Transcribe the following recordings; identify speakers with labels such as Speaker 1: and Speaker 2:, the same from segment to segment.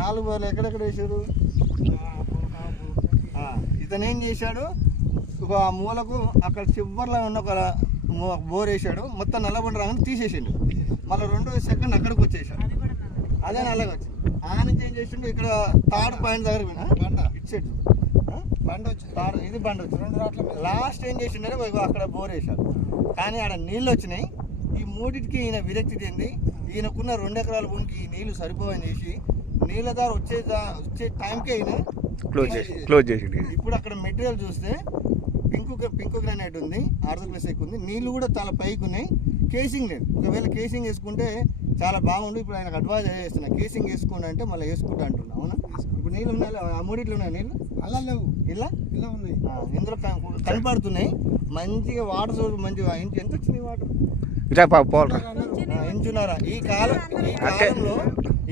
Speaker 1: నాలుగు బోర్లు ఎక్కడెక్కడ వేసారు ఆ, ఇతను ఏం చేశాడు? ఒక మూలకు అక్కడ చివరిలో ఉన్న ఒక బోర్ వేసాడు మొత్తం నల్లబండి రాగానే తీసేసిండు. మళ్ళీ రెండో సెకండ్ అక్కడికి వచ్చేసాడు. అదే నల్లగా వచ్చింది. ఆ నుంచి ఏం చేసిండు? ఇక్కడ థర్డ్ పాయింట్ దగ్గర పోయినా? బండ. ఇటు సైడ్ బండ వచ్చి. తాడు ఇది బండ వచ్చి. రెండు రాట్ల లాస్ట్ ఏం చేసిండే అక్కడ బోర్ వేసాడు కానీ ఆడ నీళ్ళు వచ్చినాయి. ఈ మూడింటికి ఈయన విరక్తి చెంది. ఈయనకున్న రెండు ఎకరాల భూమికి ఈ నీళ్ళు సరిపోవని చేసి నీళ్ళ ద్వారా వచ్చే దా- వచ్చే టైంకే ఈయన
Speaker 2: క్లోజ్ చేసి క్లోజ్ చేసిండు
Speaker 1: ఇప్పుడు అక్కడ మెటీరియల్ చూస్తే పింకు పింకు గ్రానైట్ ఉంది ఆర్థో ప్లస్ ఎక్కువ ఉంది. నీళ్ళు కూడా చాలా పైకి ఉన్నాయి. కేసింగ్ లేదు. ఒకవేళ కేసింగ్ వేసుకుంటే చాలా బాగుండు. ఇప్పుడు ఆయనకు అడ్వైజ్ చేస్తున్నా. కేసింగ్ వేసుకోండి అంటే మళ్ళీ వేసుకుంటా అంటున్నా. అవునా? ఇప్పుడు నీళ్ళు ఉన్నాయి ఆ మూడిట్లు ఉన్నాయి నీళ్ళు
Speaker 3: అలా లేవు.
Speaker 1: ఇలా?
Speaker 3: ఇలా ఉన్నాయి.
Speaker 1: ఇందులో కన- కనపడుతున్నాయి. మంచిగా వాటర్ సోర్స్ మంచిగా ఇంచు ఎంత వచ్చింది వాటర్? ఎంచున్నారా ఈ కాలం ఈ కాలంలో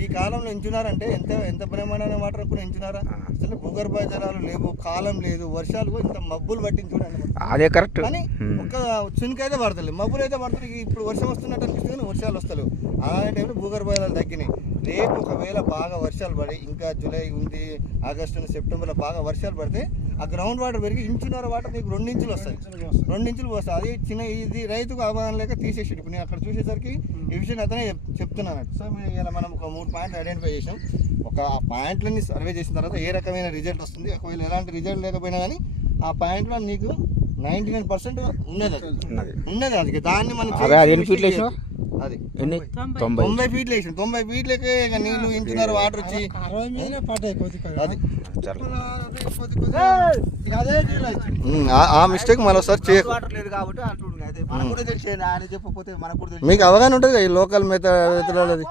Speaker 1: ఈ కాలంలో ఎంచున్నారా అంటే ఎంత ఎంత బ్రహ్మాండమైన వాటర్ కూడా ఎంచున్నారా? అసలు భూగర్భ జలాలు లేవు కాలం లేదు వర్షాలు కూడా ఇంత మబ్బులు పట్టింది చూడండి
Speaker 2: అదే కరెక్ట్.
Speaker 1: కానీ ఒక్క చునికైతే పడతలేదు మబ్బులు అయితే పడుతుంది ఇప్పుడు వర్షం వస్తున్నట్టు అనిపిస్తుంది కానీ వర్షాలు వస్తలేవు. అలాంటి టైంలో భూగర్భ జలాలు తగ్గినాయి. రేపు ఒకవేళ బాగా వర్షాలు పడి ఇంకా జూలై ఉంది ఆగస్టు సెప్టెంబర్లో బాగా వర్షాలు పడితే ఆ గ్రౌండ్ వాటర్ పెరిగి ఇంచున్నర వాటర్ నీకు రెండు ఇంచులు వస్తాయి. రెండు ఇంచులు వస్తాయి అది చిన్న ఇది రైతుకు అవగాహన లేక తీసేసి ఇప్పుడు నేను అక్కడ చూసేసరికి ఈ విషయం అతనే చెప్- చెప్తున్నాను. సో మేము ఇలా మనం ఒక మూడు పాయింట్లు ఐడెంటిఫై చేసాం ఒక ఆ పాయింట్లని సర్వే చేసిన తర్వాత ఏ రకమైన రిజల్ట్ వస్తుంది? ఒకవేళ ఎలాంటి రిజల్ట్ లేకపోయినా కానీ ఆ పాయింట్లో నీకు నైంటీ నైన్ పర్సెంట్ ఉన్నది.
Speaker 2: ఉన్నది
Speaker 1: అది. దాన్ని మనం
Speaker 2: అదే. అది.
Speaker 1: అది
Speaker 2: తొంభై.
Speaker 1: తొంభై ఫీట్లు వేసిన తొంభై ఫీట్లకే ఇక నీళ్ళు ఇంచున్నారు వాటర్ వచ్చి. అది.
Speaker 3: అదే
Speaker 1: ఆ- ఆ మిస్టేక్ మరోసారి చేయ
Speaker 3: వాటర్ లేదు కాబట్టి అంటుండే అయితే మనకు కూడా తెలిసేది ఆయన చెప్పకపోతే మనకు కూడా
Speaker 1: మీకు అవగాహన ఉంటుంది కదా ఈ లోకల్ మెథడ్
Speaker 3: తెలిసి